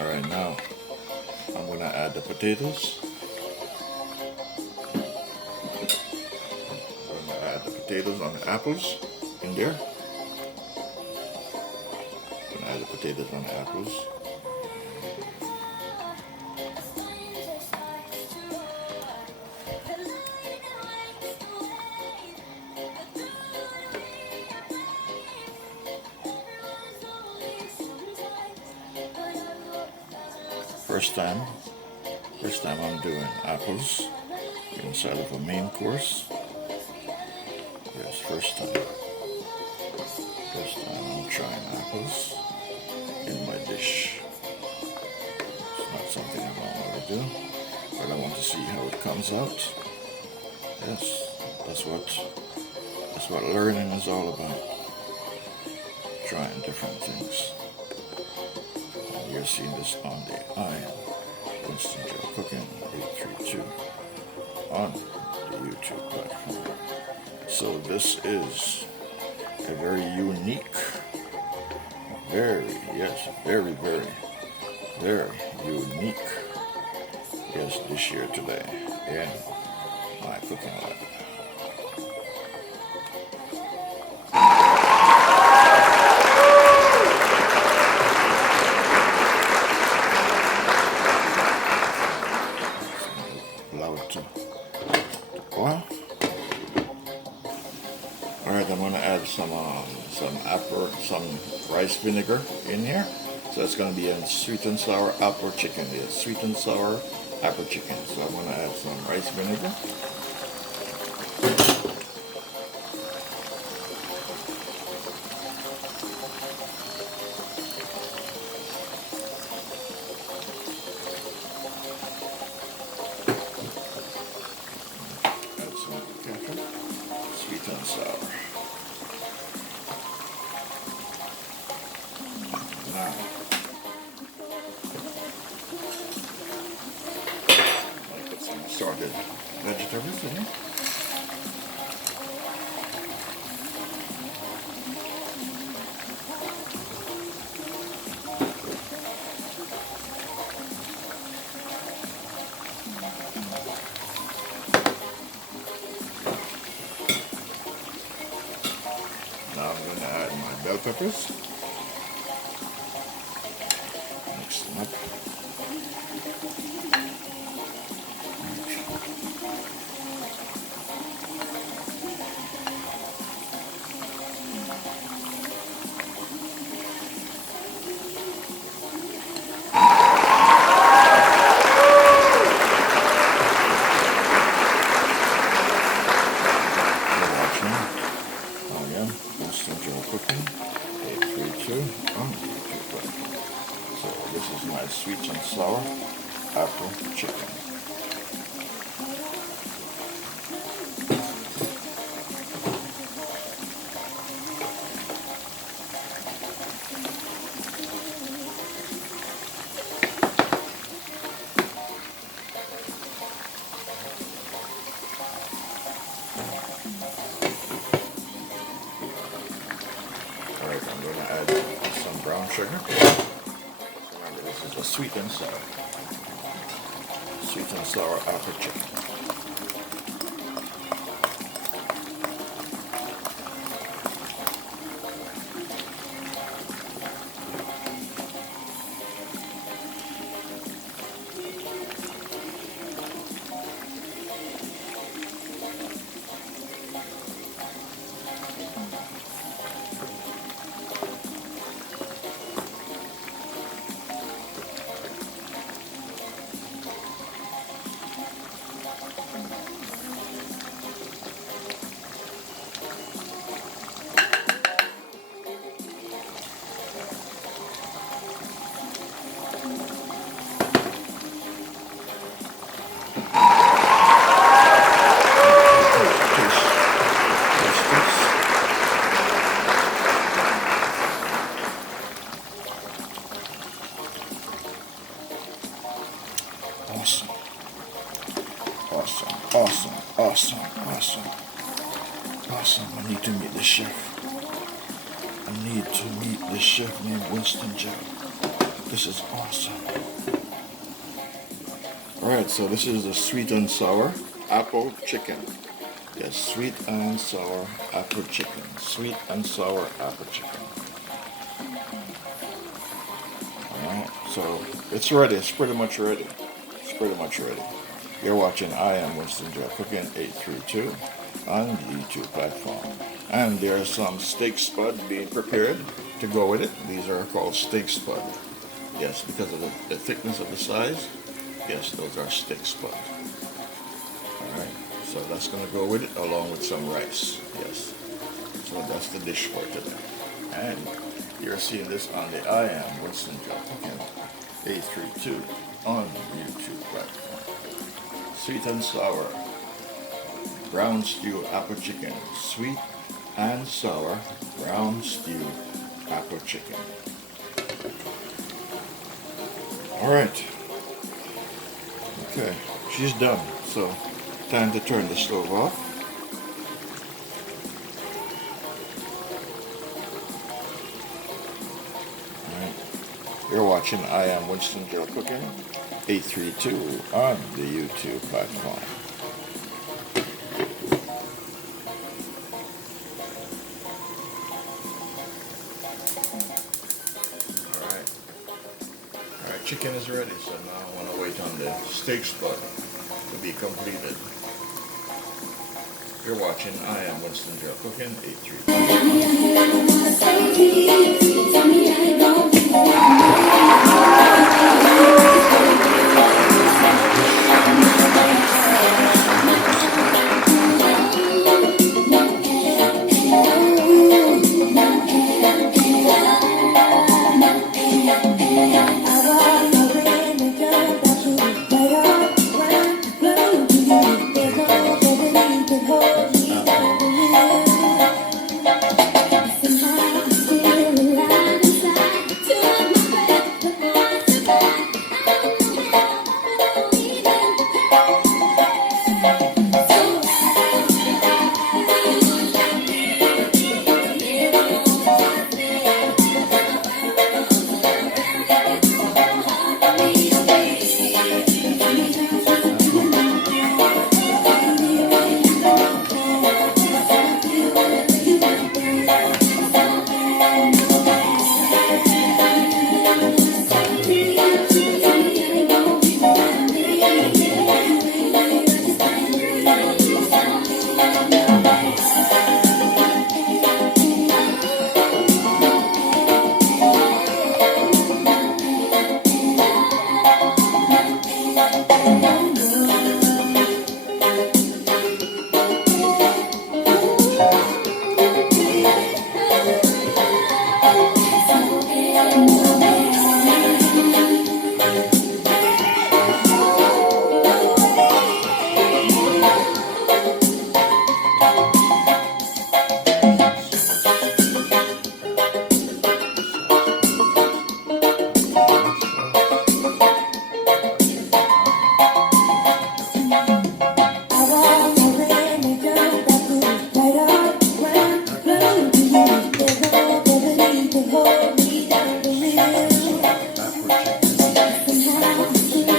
Alright, now I'm going to add the potatoes. I'm going to add the potatoes on the apples in there. I'm going to add the potatoes on the apples. First time I'm doing apples inside of a main course. Yes, first time I'm trying apples in my dish. It's not something I normally do, but I want to see how it comes out. Yes, that's what learning is all about. Trying different things. And you're seeing this on the Winston GeL Cooking 832 on the YouTube platform. So this is a very unique, very unique dish here today in my cooking lab. Alright, I'm going to add some rice vinegar in here. So it's going to be a sweet and sour apple chicken. Yes, sweet and sour apple chicken. So I'm going to add some rice vinegar. Add some ketchup, sweet and sour. Now, I put some assorted vegetables in. Now I'm going to add my bell peppers. Mix them up. Winston GeL Cooking 832 on YouTube platform. So this is my sweet and sour apple chicken. Alright, I'm going to add some brown sugar. Remember, this is a sweet and sour apple chicken. Awesome. I need to meet the chef. I need to meet the chef named Winston GeL. This is awesome. Alright, so this is the sweet and sour apple chicken. Yes, sweet and sour apple chicken. Sweet and sour apple chicken. Alright, so it's ready. It's pretty much ready. It's pretty much ready. You're watching I Am Winston GeL Cooking 832 on the YouTube platform. And there are some steak spud being prepared to go with it. These are called steak spud. Yes, because of the thickness of the size. Yes, those are steak spud. Alright, so that's going to go with it along with some rice. Yes, so that's the dish for today. And you're seeing this on the I Am Winston GeL Cooking 832 on the YouTube platform. Sweet and sour brown stew apple chicken. Sweet and sour brown stew apple chicken. Alright. Okay, she's done. So, time to turn the stove off. Alright. You're watching I Am Winston GeL Cooking 832 on the YouTube platform. Alright, chicken is ready, so now I want to wait on the steak spud to be completed. You're watching I Am Winston GeL Cooking 832.